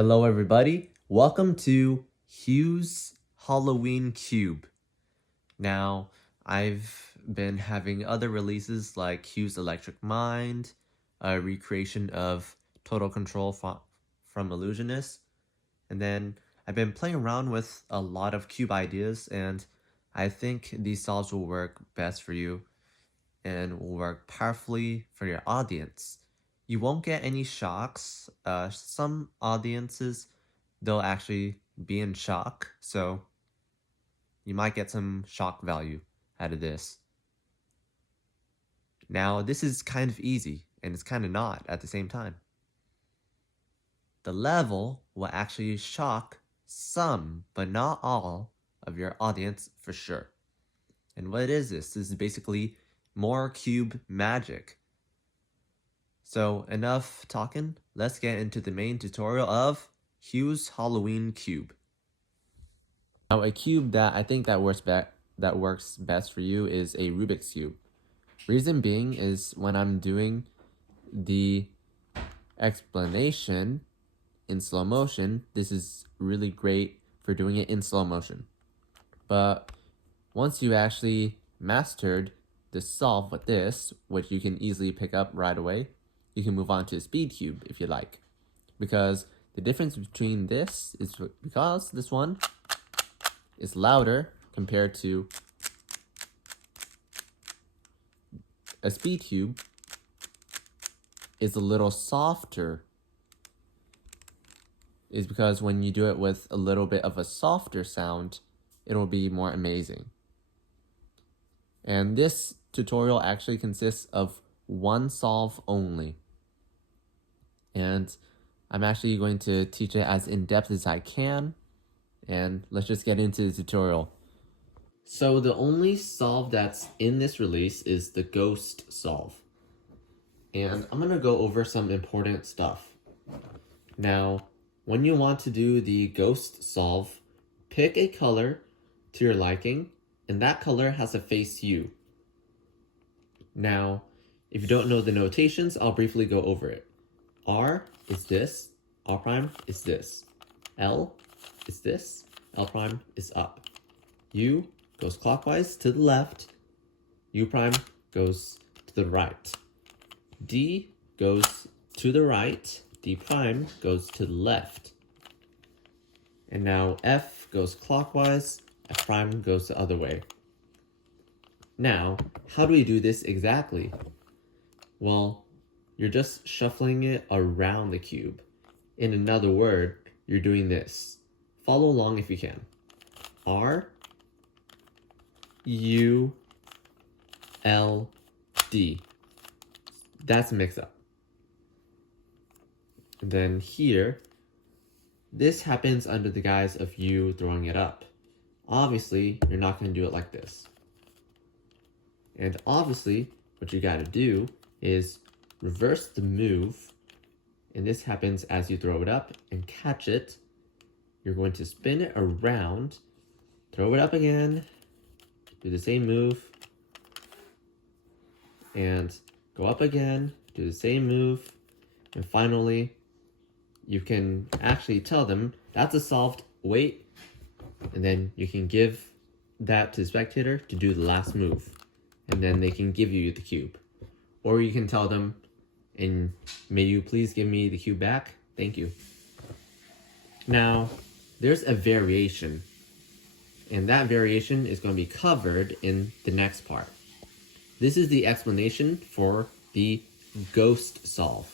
Hello everybody, welcome to Hugh's Halloween Cube. Now, I've been having other releases like Hugh's Electric Mind, a recreation of Total Control from Illusionist, and then I've been playing around with a lot of cube ideas, and I think these solves will work best for you and will work powerfully for your audience. You won't get any shocks. Some audiences, they'll actually be in shock, so you might get some shock value out of this. Now, this is kind of easy, and it's kind of not at the same time. The level will actually shock some, but not all, of your audience for sure. And what is this? This is basically more cube magic. So enough talking, let's get into the main tutorial of Hugh's Halloween Cube. Now a cube that I think that works best for you is a Rubik's Cube. Reason being is when I'm doing the explanation in slow motion, this is really great for doing it in slow motion. But once you actually mastered the solve with this, which you can easily pick up right away, you can move on to a speed cube if you like. Because the difference between this is because this one is louder compared to a speed cube is a little softer, is because when you do it with a little bit of a softer sound, it'll be more amazing. And this tutorial actually consists of one solve only. And I'm actually going to teach it as in-depth as I can. And let's just get into the tutorial. So the only solve that's in this release is the ghost solve. And I'm going to go over some important stuff. Now, when you want to do the ghost solve, pick a color to your liking, and that color has to face you. Now, if you don't know the notations, I'll briefly go over it. R is this, R prime is this. L is this, L prime is up. U goes clockwise to the left, U prime goes to the right. D goes to the right, D prime goes to the left. And now F goes clockwise, F prime goes the other way. Now, how do we do this exactly? Well, you're just shuffling it around the cube. In another word, you're doing this. Follow along if you can. R, U, L, D. That's a mix-up. And then here, this happens under the guise of you throwing it up. Obviously, you're not going to do it like this. And obviously, what you gotta do is reverse the move, and this happens as you throw it up and catch it. You're going to spin it around, throw it up again, do the same move, and go up again, do the same move, and finally, you can actually tell them that's a solved, wait, and then you can give that to the spectator to do the last move, and then they can give you the cube. Or you can tell them, and may you please give me the cube back? Thank you. Now, there's a variation, and that variation is going to be covered in the next part. This is the explanation for the ghost solve.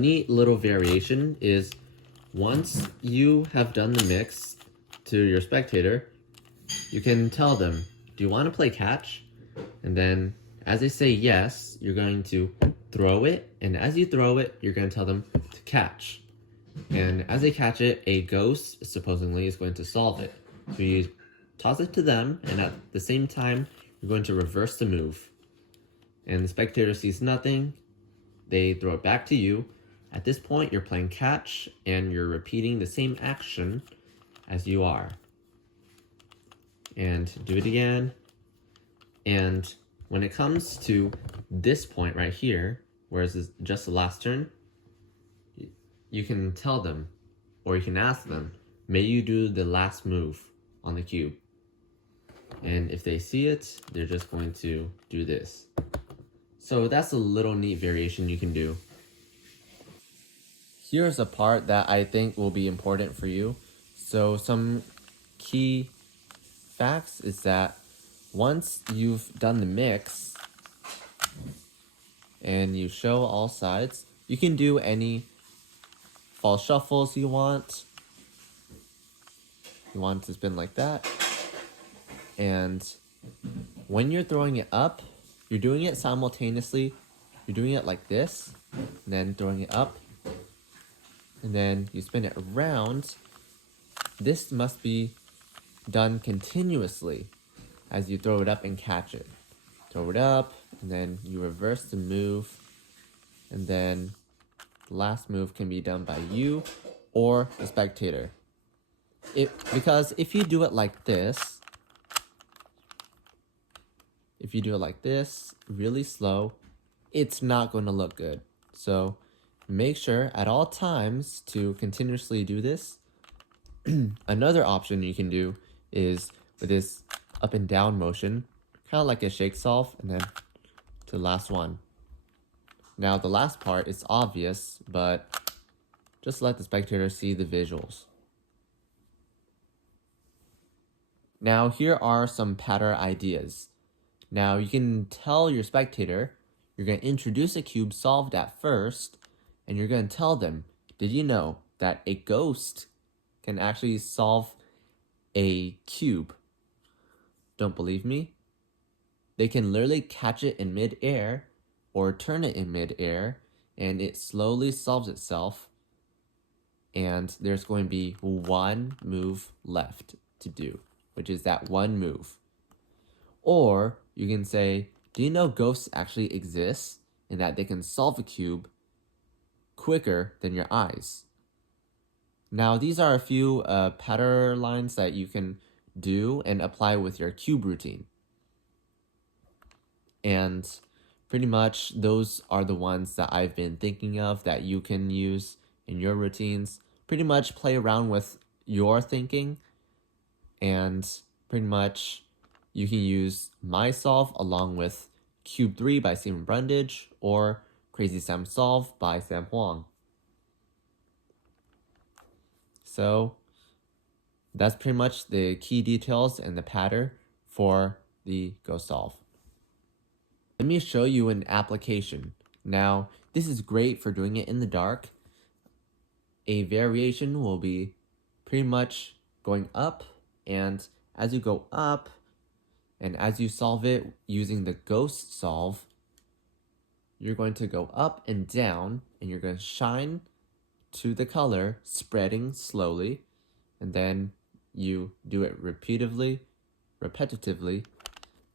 neat little variation is once you have done the mix to your spectator, you can tell them, do you want to play catch? And then as they say yes, you're going to throw it. And as you throw it, you're going to tell them to catch. And as they catch it, a ghost supposedly is going to solve it. So you toss it to them, and at the same time, you're going to reverse the move. And the spectator sees nothing. They throw it back to you. At this point, you're playing catch, and you're repeating the same action as you are. And do it again. And when it comes to this point right here, whereas it's just the last turn, you can tell them, or you can ask them, may you do the last move on the cube. And if they see it, they're just going to do this. So that's a little neat variation you can do. Here's a part that I think will be important for you. So some key facts is that once you've done the mix and you show all sides, you can do any false shuffles you want. You want to spin like that. And when you're throwing it up, you're doing it simultaneously. You're doing it like this, and then throwing it up, and then you spin it around. This must be done continuously as you throw it up and catch it. Throw it up, and then you reverse the move, and then the last move can be done by you or the spectator. Because if you do it like this, really slow, it's not going to look good. So make sure at all times to continuously do this. Another option you can do is with this up and down motion, kind of like a shake solve, and then to the last one. Now the last part is obvious, but just let the spectator see the visuals. Now here are some pattern ideas. Now you can tell your spectator, you're going to introduce a cube solved at first, and you're going to tell them, did you know that a ghost can actually solve a cube? Don't believe me? They can literally catch it in mid-air or turn it in mid-air, and it slowly solves itself, and there's going to be one move left to do, which is that one move. Or you can say, do you know ghosts actually exist and that they can solve a cube quicker than your eyes? Now, these are a few pattern lines that you can do and apply with your cube routine. And pretty much those are the ones that I've been thinking of that you can use in your routines. Pretty much play around with your thinking, and pretty much you can use my solve along with Cube 3 by Stephen Brundage or Crazy Sam Solve by Sam Huang. So that's pretty much the key details and the pattern for the Go Solve. Let me show you an application. Now, this is great for doing it in the dark. A variation will be pretty much going up, and as you go up, and as you solve it using the ghost solve, you're going to go up and down, and you're going to shine to the color, spreading slowly, and then you do it repetitively,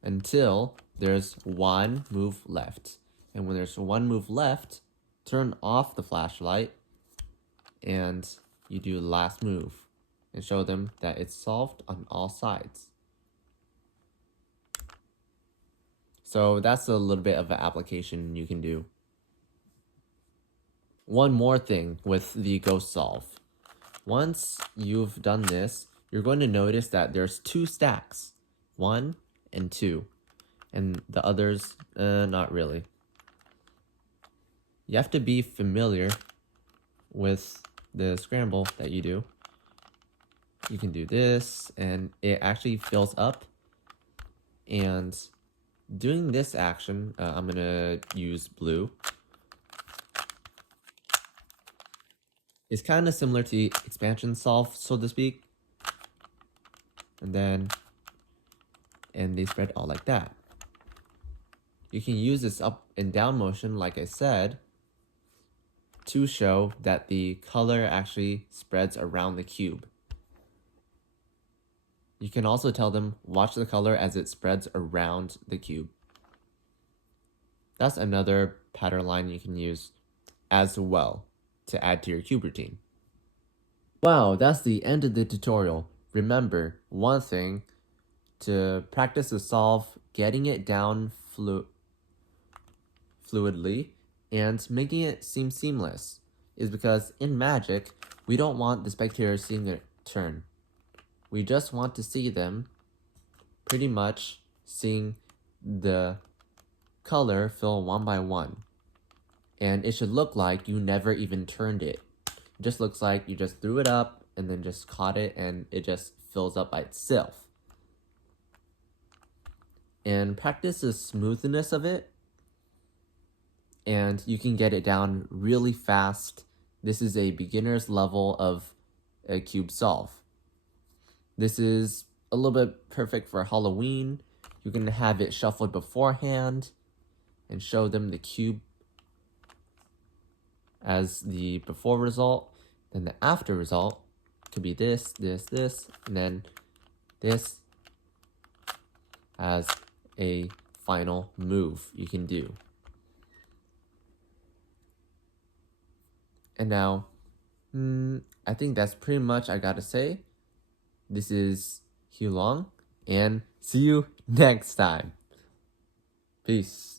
until there's one move left. And when there's one move left, turn off the flashlight, and you do the last move, and show them that it's solved on all sides. So that's a little bit of an application you can do. One more thing with the ghost solve. Once you've done this, you're going to notice that there's two stacks, 1 and 2, and the others, not really. You have to be familiar with the scramble that you do. You can do this, and it actually fills up, and doing this action, I'm going to use blue. It's kind of similar to the expansion solve, so to speak. And they spread all like that. You can use this up and down motion, like I said, to show that the color actually spreads around the cube. You can also tell them, watch the color as it spreads around the cube. That's another pattern line you can use as well to add to your cube routine. Wow, that's the end of the tutorial. Remember, one thing, to practice the solve, getting it down fluidly and making it seem seamless is because in Magic, we don't want the spectator seeing a turn. We just want to see them pretty much seeing the color fill one by one. And it should look like you never even turned it. It just looks like you just threw it up and then just caught it and it just fills up by itself. And practice the smoothness of it, and you can get it down really fast. This is a beginner's level of a cube solve. This is a little bit perfect for Halloween. You can have it shuffled beforehand and show them the cube as the before result. Then the after result could be this, this, this, and then this as a final move you can do. And now, I think that's pretty much I gotta say. This is Hugh Long, and see you next time. Peace.